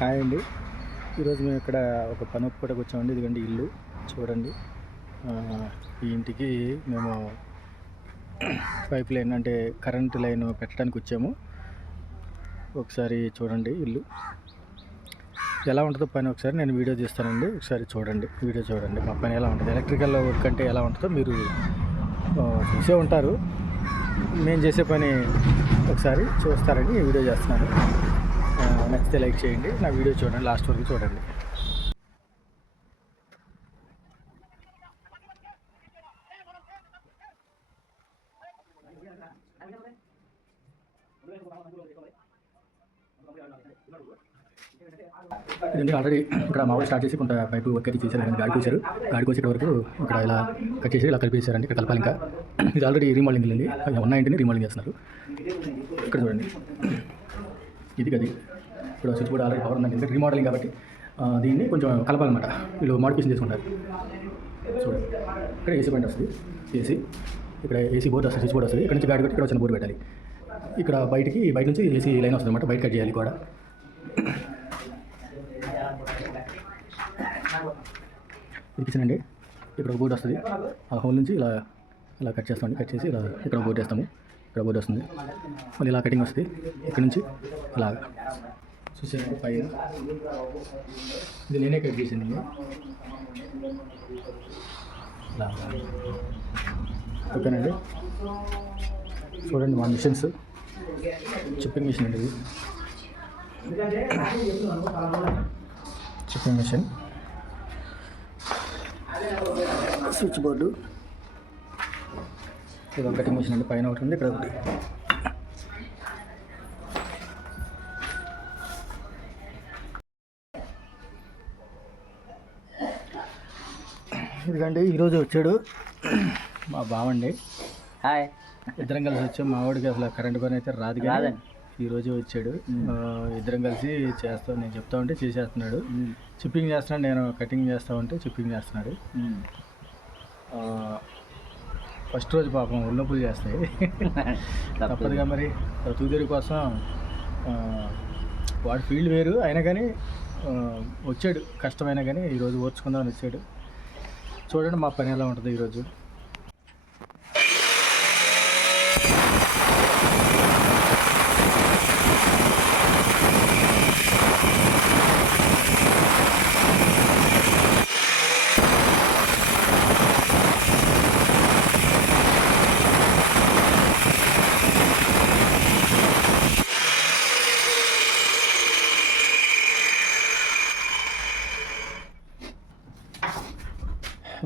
Hi అండి. ఈరోజు మేము ఇక్కడ ఒక పని ఒప్పుకోటకు వచ్చామండి. ఇదిగండి ఇల్లు. చూడండి. ఈ ఇంటికి మేము పైప్ లైన్ అంటే కరెంట్ లైన్ పెట్టడానికి వచ్చాము. ఒకసారి చూడండి ఇల్లు. ఎలా ఉంటుందో పని ఒకసారి నేను వీడియో తీస్తానండి. ఒకసారి చూడండి. వీడియో చూడండి. మా పని ఎలా ఉంటుంది? ఎలక్ట్రికల్ వర్క్ అంటే ఎలా ఉంటుందో మీరు చూసే ఉంటారు. మేము చేసే పని ఒకసారి చూస్తారని వీడియో చేస్తున్నాను. నచ్చితే లైక్ చేయండి. నా వీడియో చూడండి. లాస్ట్ వరకు చూడండి. ఆల్రెడీ ఇక్కడ మా స్టార్ట్ చేసి కొంత పైపు వర్క్ అయితే చేశారు. గాడి కోసారు గాడి కోసేట వరకు ఇక్కడ ఇలా కట్ చేసి ఇలా కలిపేశారండి. ఇక్కడ కలపాలి ఇంకా. ఇది ఆల్రెడీ రీమాలింగ్ అండి ఉన్న ఇంటిని రీమాలింగ్ చేస్తున్నారు. ఇక్కడ చూడండి. ఇది గది. ఇప్పుడు స్విచ్ బోర్డ్ ఆల్రెడీ పవర్ ఉందని చెప్పి రీమోడలింగ్ కాబట్టి దీన్ని కొంచెం కలపాలన్నమాట. వీళ్ళు మోడిఫికేషన్ చేసుకుంటారు చూడండి ఇక్కడ ఏసీ పాయింట్ వస్తుంది. ఏసీ ఇక్కడ ఏసీ బోర్డు వస్తుంది స్విచ్ బోర్డు వస్తుంది. ఇక్కడ నుంచి గాడి పెట్టి ఇక్కడ వచ్చిన బోర్డు పెట్టాలి. ఇక్కడ బయటికి బయట నుంచి ఏసీ లైన్ వస్తుంది అనమాట బయట కట్ చేయాలి కూడా ఇది కిచెన్ అండి. ఇక్కడ ఒక బోర్డు వస్తుంది. ఆ హోల్ నుంచి ఇలా ఇలా కట్ చేస్తామండి కట్ చేసి ఇలా ఇక్కడ బోర్డు వేస్తాము. ఇక్కడ బోర్డు వస్తుంది. మళ్ళీ ఇలా కటింగ్ వస్తుంది. ఇక్కడ నుంచి ఇలా చూసాను పైన. ఇది నేనే కట్ చేసాను ఇలా ఓకేనండి. చూడండి మా మిషన్స్. చిప్పింగ్ మిషన్ అండి ఇది. చిప్పింగ్ మిషన్ స్విచ్ బోర్డు ఇది ఒక కటింగ్ మిషన్ అండి పైన ఒకటి ఉంది ఇక్కడ ఒకటి. ఇదిగండి ఈరోజు వచ్చాడు మా బావండి. హాయ్. ఇద్దరం కలిసి వచ్చాం మా వాడికి అసలు కరెంట్ పని అయితే రాదు కానీ రాదండి. ఈరోజు వచ్చాడు. ఇద్దరం కలిసి చేస్తాం నేను చెప్తా ఉంటే చేసేస్తున్నాడు. చిప్పింగ్ చేస్తున్నాడు నేను కటింగ్ చేస్తా ఉంటే చిప్పింగ్ చేస్తున్నాడు. ఫస్ట్ రోజు పాపం ఒళ్ళొప్పులు చేస్తాయి. తప్పదుగా మరి. తూదేరి కోసం వాడి ఫీల్డ్ వేరు. అయినా కానీ వచ్చాడు. కష్టమైనా కానీ ఈరోజు ఓర్చుకుందామని వచ్చాడు. చూడండి మా పని ఎలా ఉంటుంది ఈరోజు.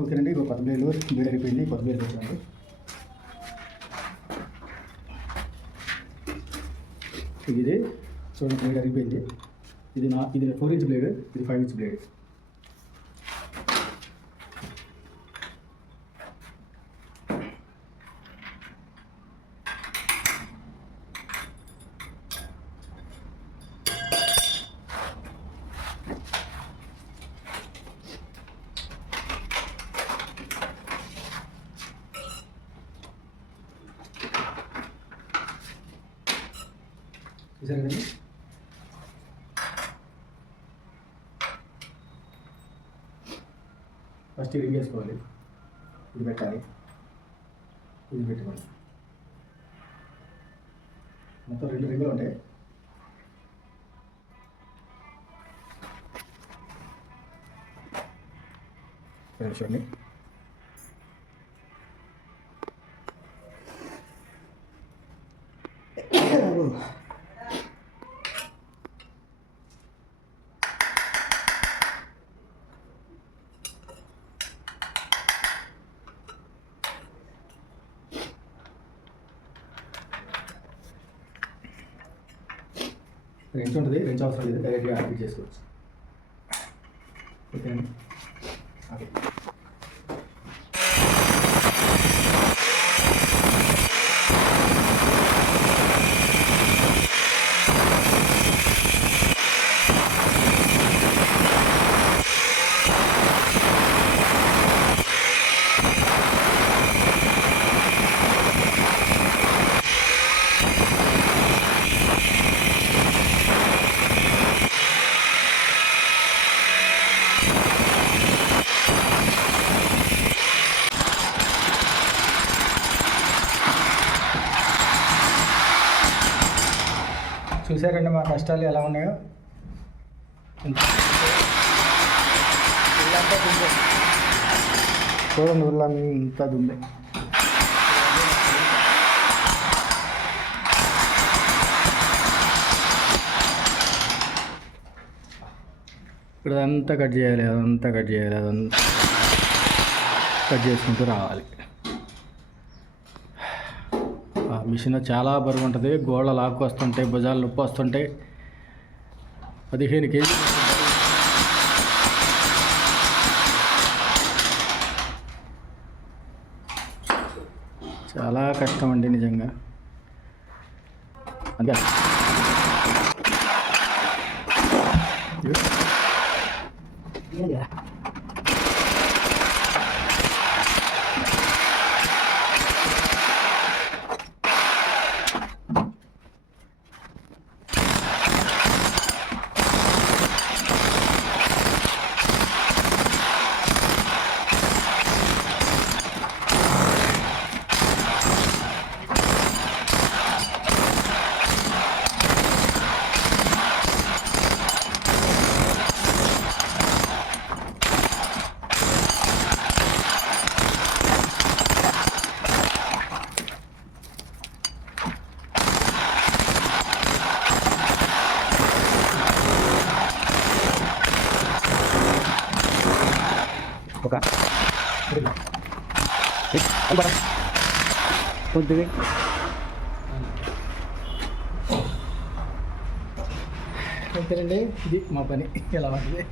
ఓకేనండి ఇక కొత్తమీరలు బీడ అయిపోయింది కొత్తమీరలు వచ్చాను ఇది చూడండి బ్లేడ్ అరిగిపోయింది ఇది నా ఇది ఫోర్ ఇంచ్ బ్లేడ్ ఇది ఫైవ్ ఇంచ్ బ్లేడ్ చూసారు కదండి ఫస్ట్ రింగ్ వేసుకోవాలి ఇది పెట్టాలి. ఇది పెట్టుకోవాలి మొత్తం రెండు రింగులు ఉంటాయి. చూడండి. రెంచ్ ఉంటుంది రెంచ్ అవసరం లేదు డైరెక్ట్గా యాక్టివ్ చేసుకోవచ్చు. చూసారండి మా కష్టాలు ఎలా ఉన్నాయో? చూడండి ఊళ్ళంతా ఉంది. ఇప్పుడు అదంతా కట్ చేయాలి అదంతా కట్ చేయాలి అదంతా కట్ చేసుకుంటూ రావాలి. మిషన్ చాలా బరువు ఉంటుంది గోళ్ళ లాక్కు వస్తుంటాయి భుజాలు నొప్పి వస్తుంటాయి పదిహేను కేజీ చాలా కష్టం అండి నిజంగా. అంతే Yeah. కొద్దిగా. ఓకేనండి ఇది మా పని. ఎలా ఉంటుంది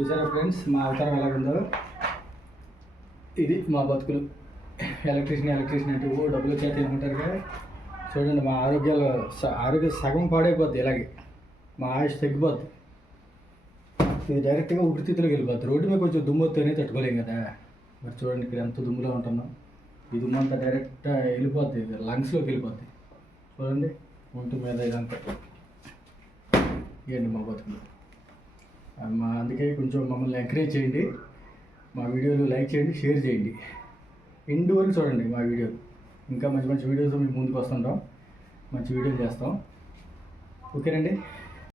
చూసారా ఫ్రెండ్స్? మా అవతారం ఎలాగుందో? ఇది మా బతుకులు. ఎలక్ట్రీషియన్ ఎలక్ట్రీషియన్ అంటే ఓ డబ్బులు చేతి ఏమంటారు కదా చూడండి మా ఆరోగ్యాలు స- ఆరోగ్యం సగం పాడైపోద్ది ఇలాగే. మా ఆయుష్ తగ్గిపోద్ది. ఇది డైరెక్ట్గా ఊపిరితిత్తులోకి వెళ్ళిపోద్ది. రోడ్డు మీద కొంచెం దుమ్ము వస్తేనే తట్టుకోలేం కదా. మరి చూడండి ఇక్కడ ఎంత దుమ్ములో ఉంటున్నాం. ఈ దుమ్ము అంతా డైరెక్ట్ వెళ్ళిపోద్ది లంగ్స్లోకి వెళ్ళిపోద్ది. చూడండి ఒంటి మీద ఇదంతా. ఇవ్వండి మా బతుకులు. మా అందుకే కొంచెం మమ్మల్ని ఎంకరేజ్ చేయండి. మా వీడియోలు లైక్ చేయండి షేర్ చేయండి. ఎండు వరకు చూడండి మా వీడియోలు ఇంకా మంచి మంచి వీడియోస్ మేము ముందుకు వస్తుంటాం. మంచి వీడియోలు చేస్తాం. ఓకేనండి